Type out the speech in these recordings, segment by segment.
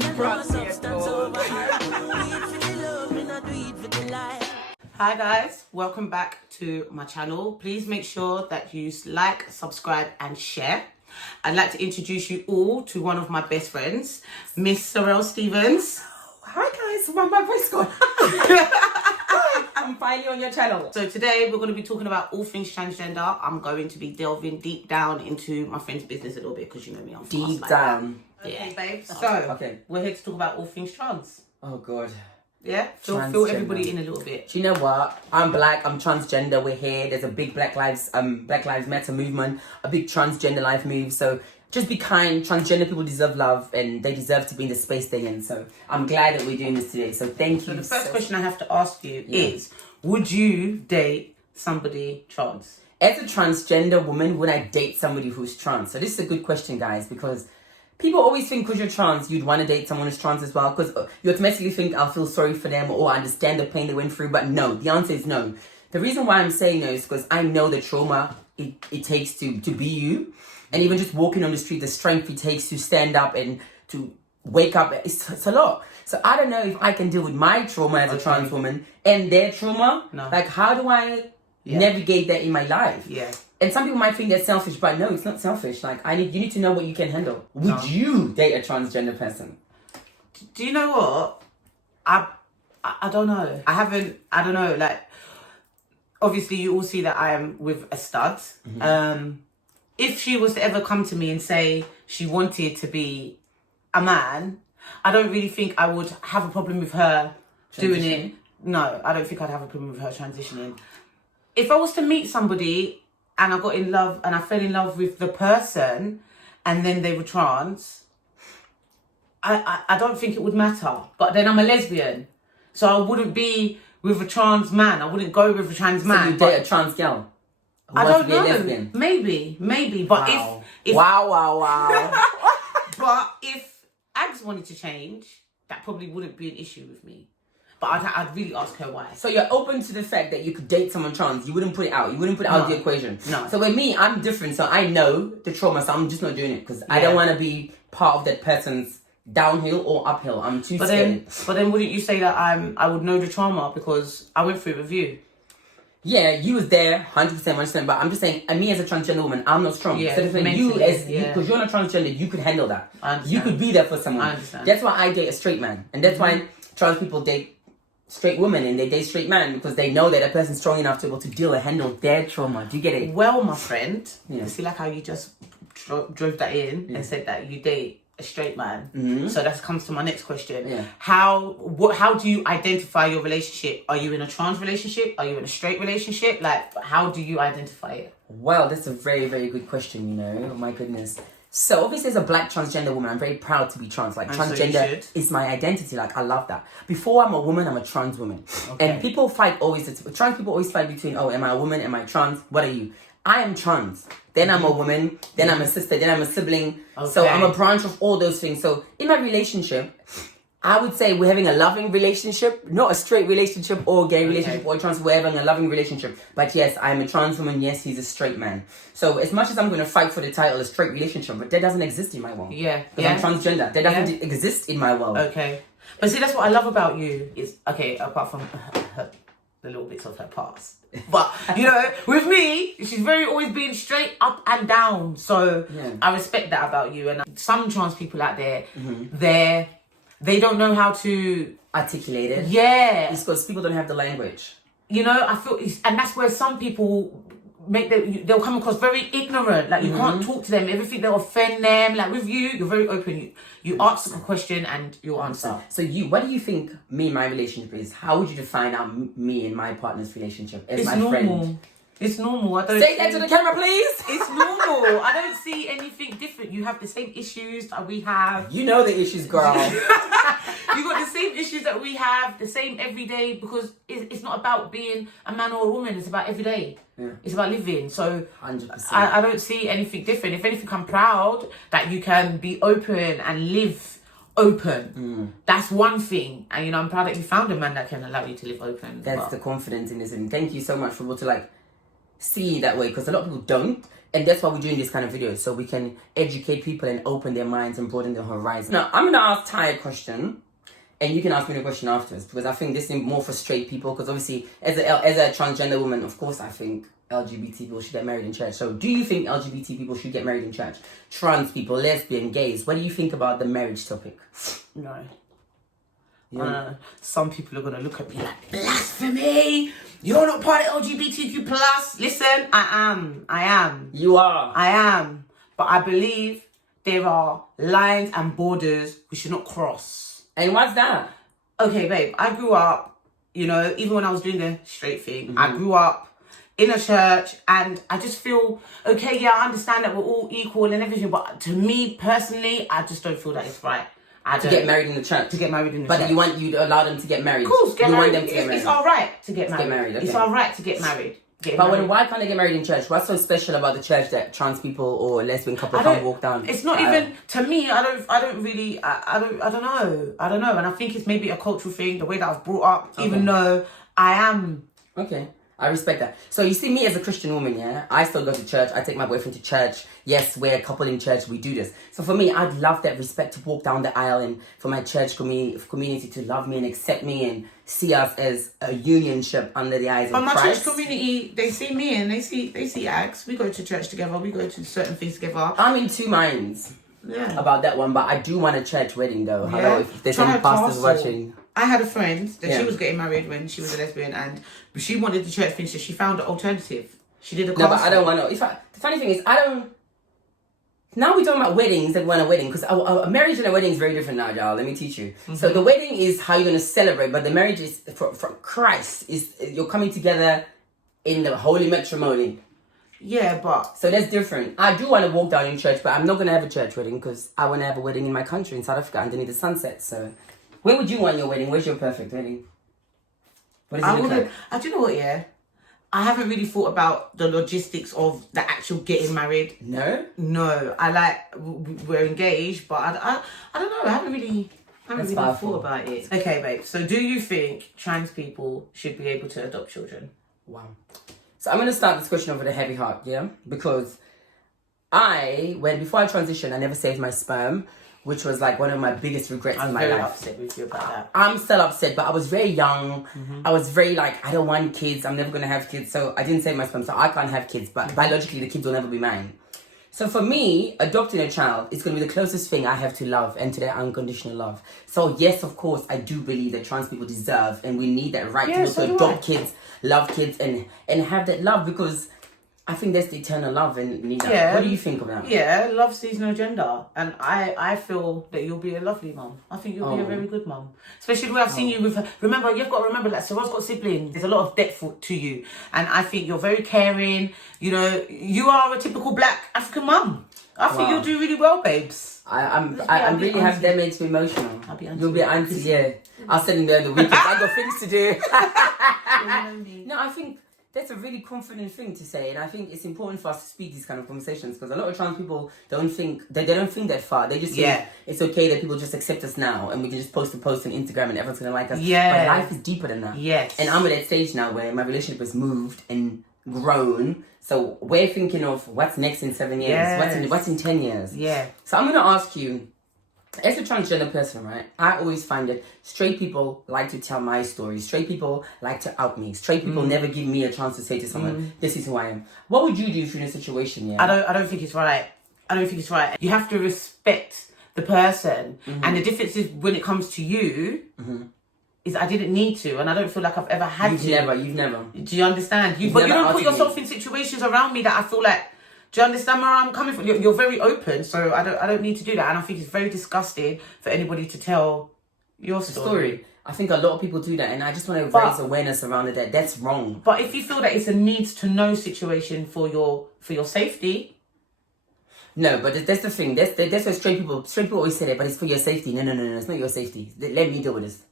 Hi guys, welcome back to my channel. Please make sure that you like, subscribe and share. I'd like to introduce you all to one of my best friends, Miss Surelle Stevens. Hi guys, why my voice gone? I'm finally on your channel. So today we're going to be talking about all things transgender. I'm going to be delving deep down into my friend's business a little bit because you know me, I'm Deep fast down. Like that. Yeah, babe. So we're here to talk about all things trans. Oh god. Yeah, fill everybody in a little bit. Do you know what? I'm black, I'm transgender, we're here. There's a big Black Lives Matter movement, a big transgender life move. So just be kind. Transgender people deserve love and they deserve to be in the space they're in. So I'm glad that we're doing this today. So thank you. So the first question I have to ask you is, would you date somebody trans? As a transgender woman, would I date somebody who's trans? So this is a good question, guys, because people always think because you're trans, you'd want to date someone who's trans as well. Because you automatically think I'll feel sorry for them or I understand the pain they went through. But no, the answer is no. The reason why I'm saying no is because I know the trauma it takes to be you. And even just walking on the street, the strength it takes to stand up and to wake up, it's a lot. So I don't know if I can deal with my trauma as a trans woman and their trauma. No. Like, how do I navigate that in my life? Yeah. And some people might think that's selfish, but no, it's not selfish. Like, you need to know what you can handle. Would you date a transgender person? Do you know what? I don't know. I don't know. Like, obviously you all see that I am with a stud. Mm-hmm. If she was to ever come to me and say she wanted to be a man, I don't really think I would have a problem with her doing it. No, I don't think I'd have a problem with her transitioning. If I was to meet somebody and I got in love and I fell in love with the person and then they were trans, I don't think it would matter. But then I'm a lesbian, so I wouldn't be with a trans man. I wouldn't go with a trans man. So you date a trans girl? I don't know. Maybe. But if Wow. but if Ags wanted to change, that probably wouldn't be an issue with me. But I'd really ask her why. So you're open to the fact that you could date someone trans. You wouldn't put it out. You wouldn't put it out of the equation. No. So with me, I'm different. So I know the trauma. So I'm just not doing it because I don't want to be part of that person's downhill or uphill. I'm too scared. But then wouldn't you say that I would know the trauma because I went through it with you? Yeah, you was there 100%, but I'm just saying, me as a transgender woman, I'm not strong. Yeah, so because you're not transgender, you could handle that. I understand. You could be there for someone. I understand. That's why I date a straight man. And that's why trans people date straight women and they date straight men because they know that a person's strong enough to be able to deal and handle their trauma. Do you get it? Well, my friend, you see like how you just drove that in and said that you date a straight man. Mm-hmm. So that comes to my next question. Yeah. How do you identify your relationship? Are you in a trans relationship? Are you in a straight relationship? Like, how do you identify it? Well, that's a very, very good question, you know. Oh my goodness. So obviously as a black transgender woman, I'm very proud to be trans. Like, transgender is my identity. Like, I love that. Before I'm a woman, I'm a trans woman. Okay. And people fight trans people always fight between, am I a woman? Am I trans? What are you? I am trans. Then I'm a woman. Then I'm a sister. Then I'm a sibling. Okay. So I'm a branch of all those things. So in my relationship, I would say we're having a loving relationship, not a straight relationship or a gay relationship or trans. We're having a loving relationship. But yes, I'm a trans woman. Yes, he's a straight man. So as much as I'm going to fight for the title, a straight relationship, but that doesn't exist in my world. Yeah. Because I'm transgender. That doesn't exist in my world. Okay. But see, that's what I love about you is, apart from the little bits of her past. But, you know, with me, she's always been straight up and down. So I respect that about you. And some trans people out there, they don't know how to articulate it. Yeah. It's because people don't have the language. You know, I feel, and that's where some people they'll come across very ignorant. Like, you can't talk to them. Everything, they'll offend them. Like, with you, you're very open. You ask a question and you'll answer. So what do you think me and my relationship is? How would you define me and my partner's relationship as my friend? It's normal. I don't say that to the camera, please. It's normal. I don't see anything different. You have the same issues that we have. You know the issues, girl. You got the same issues that we have, the same every day, because it's not about being a man or a woman. It's about every day. Yeah. It's about living. So 100%. I don't see anything different. If anything, I'm proud that you can be open and live open. That's one thing. And, you know, I'm proud that you found a man that can allow you to live open. That's the confidence in this. And thank you so much for able to, like, see that way, because a lot of people don't. And that's why we're doing this kind of videos, so we can educate people and open their minds and broaden their horizon. Now, I'm going to ask Ty a question, and you can ask me the question afterwards, because I think this is more for straight people, because obviously, as a transgender woman, of course, I think LGBT people should get married in church. So do you think LGBT people should get married in church? Trans people, lesbian, gays, what do you think about the marriage topic? No. Yeah. Some people are going to look at me like, blasphemy! You're not part of LGBTQ+. Listen, I am. You are. I am. But I believe there are lines and borders we should not cross. And what's that? Okay, babe, I grew up, even when I was doing the straight thing, I grew up in a church, and I just feel, okay, yeah, I understand that we're all equal and everything, but to me personally, I just don't feel that it's right. To get married in the church. To get married in the church. But you to allow them to get married. Of course, get married. Want them to get married. It's all right to get married. Okay. It's all right to get married. Why can't they get married in church? What's so special about the church that trans people or lesbian couple can't walk down? It's not even, to me, I don't know. And I think it's maybe a cultural thing, the way that I was brought up, even though I am. Okay. I respect that. So you see, me as a Christian woman, yeah, I still go to church. I take my boyfriend to church. Yes, we're a couple in church. We do this. So for me, I'd love that respect to walk down the aisle and for my church community to love me and accept me and see us as a unionship under the eyes of Christ. But my church community, they see me and they see Axe. We go to church together. We go to certain things together. I'm in two minds about that one, but I do want a church wedding though. Yeah. Hello, if there's any pastors watching. I had a friend that she was getting married when she was a lesbian, and she wanted the church finished, so she found an alternative. She did a castle. No, but I don't want to. The funny thing is, I don't. Now we're talking about weddings and want a wedding, because a marriage and a wedding is very different now, y'all. Let me teach you. Mm-hmm. So the wedding is how you're going to celebrate, but the marriage is for Christ. You're coming together in the holy matrimony. Yeah, but... So that's different. I do want to walk down in church, but I'm not going to have a church wedding, because I want to have a wedding in my country, in South Africa, underneath the sunset. So where would you want your wedding? Where's your perfect wedding? What does it look like? Do you know what, yeah? I haven't really thought about the logistics of the actual getting married. No? No. We're engaged, but I don't know. I haven't really thought about it. Okay, babe. So do you think trans people should be able to adopt children? Wow. So I'm going to start this question over the heavy heart, yeah? Because before I transitioned, I never saved my sperm, which was like one of my biggest regrets in my life. I'm very upset with you about that. I'm still upset, but I was very young. Mm-hmm. I was very like, I don't want kids. I'm never going to have kids. So I didn't save my sperm, so I can't have kids. But biologically, the kids will never be mine. So for me, adopting a child is going to be the closest thing I have to love and to their unconditional love. So yes, of course, I do believe that trans people deserve and we need that right to be able to adopt kids, love kids, and have that love, because I think that's the eternal love and need that. Yeah. What do you think of that? Yeah, love sees no gender. And I feel that you'll be a lovely mum. I think you'll be a very good mum. Especially the way I've seen you with her. Remember, you've got to remember that Surelle's got siblings. There's a lot of depth to you. And I think you're very caring. You are a typical black African mum. I think you'll do really well, babes. I'm really happy that makes me emotional. I'll be auntie. You'll be auntie, yeah. I'll send in there the weekends. I've got things to do. No, I think that's a really confident thing to say, and I think it's important for us to speak these kind of conversations, because a lot of trans people don't think that far. They just think it's okay that people just accept us now and we can just post a post on Instagram and everyone's gonna like us. Yeah. But life is deeper than that. Yes. And I'm at that stage now where my relationship has moved and grown. So we're thinking of what's next in 7 years, what's in 10 years. Yeah. So I'm gonna ask you, as a transgender person, right, I always find that straight people like to tell my story. Straight people like to out me. Straight people never give me a chance to say to someone, this is who I am. What would you do if you're in a situation, yeah? I don't think it's right. You have to respect the person. And the difference is when it comes to you, is I didn't need to, and I don't feel like I've ever had to. You've never. Do you understand? But you don't put yourself in situations around me that I feel like, do you understand where I'm coming from? You're very open, so I don't need to do that. And I think it's very disgusting for anybody to tell your story. I think a lot of people do that, and I just want to raise awareness around it. That's wrong. But if you feel that it's a needs to know situation for your safety. No, but that's the thing. That's what straight people always say that, but it's for your safety. No, it's not your safety. Let me deal with this.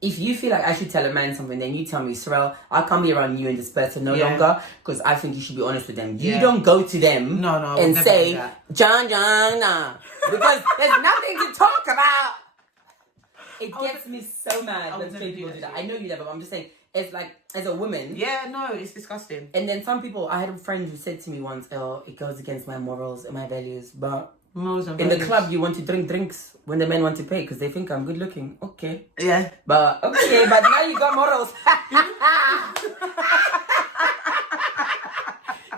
If you feel like I should tell a man something, then you tell me, Surelle, I can't be around you and this person no longer, because I think you should be honest with them. You don't go to them and say, John, nah, because there's nothing to talk about. It gets me so mad when straight people do that. I know you never, but I'm just saying, as like as a woman. Yeah, no, it's disgusting. And then some people, I had a friend who said to me once, "Oh, it goes against my morals and my values." But in the club, you want to drink drinks when the men want to pay because they think I'm good looking. Okay. Yeah. But now you got morals.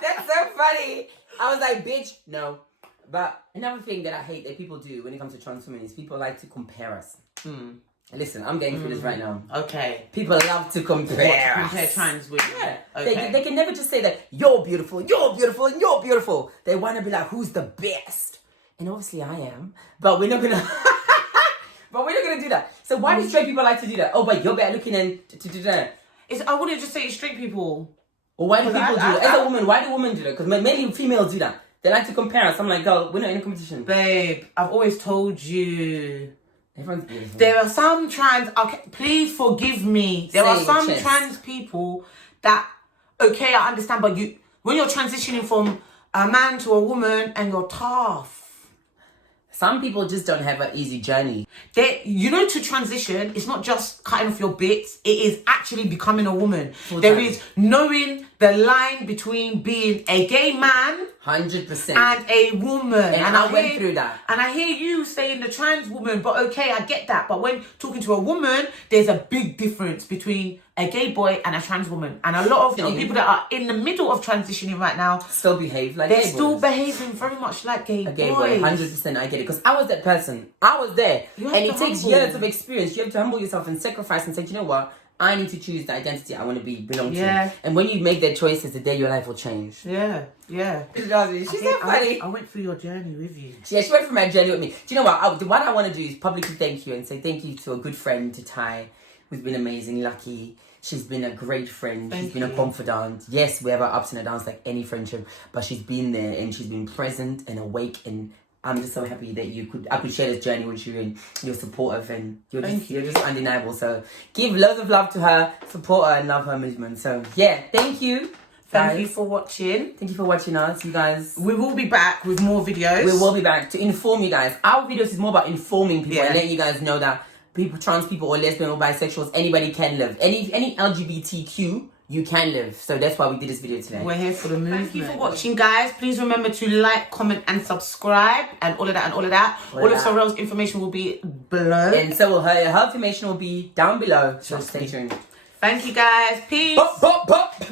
That's so funny. I was like, bitch, no. But another thing that I hate that people do when it comes to trans women is people like to compare us. Listen, I'm getting through this right now. Okay. People love to compare us. Compare trans women. Yeah. Okay. They can never just say that you're beautiful, and you're beautiful. They want to be like, who's the best? And obviously I am. But we're not gonna do that. So why do straight people like to do that? Oh, but you're better looking and to do that. I wouldn't just say it's straight people. Well, why do people do that? As a woman, why do women do that? Because mainly females do that. They like to compare us. I'm like, girl, we're not in a competition. Babe, I've always told you. Everyone's beautiful. There are some trans... Okay, please forgive me. There are some trans people that... Okay, I understand, but when you're transitioning from a man to a woman and you're tough... Some people just don't have an easy journey. To transition, it's not just cutting off your bits. It is actually becoming a woman. There is knowing the line between being a gay man... 100%. And a woman. And I went through that. And I hear you saying the trans woman, but okay, I get that. But when talking to a woman, there's a big difference between a gay boy and a trans woman. And a lot of the people that are in the middle of transitioning right now still behave like they're gay still boys. Behaving very much like gay gay boys. boy, 100%. I get it. Because I was that person. I was there. And it takes years of experience. You have to humble yourself and sacrifice and say, you know what? I need to choose the identity I want to belong to. And when you make that choices, the day your life will change. Yeah. She's so funny. I went through your journey with you. Yeah, she went through my journey with me. Do you know what? What I want to do is publicly thank you and say thank you to a good friend, to Ty, who's been amazing, Lucky. She's been a great friend. She's been a confidant. Yes, we have our ups and our downs like any friendship, but she's been there and she's been present and awake, and I'm just so happy that I could share this journey with you, and you're supportive and you're just undeniable. So give loads of love to her, support her and love her movement. So yeah, thank you. Thank you for watching. Thank you for watching us, you guys. We will be back with more videos. We will be back to inform you guys. Our videos is more about informing people and letting you guys know that people, trans people or lesbian or bisexuals, anybody can live. Any LGBTQ, you can live. So that's why we did this video today. We're here for the movement. Thank you for watching, guys. Please remember to like, comment and subscribe and all of that. All of Surelle's information will be below. And so will her information will be down below. So stay tuned. Thank you, guys. Peace. Bop, bop, bop.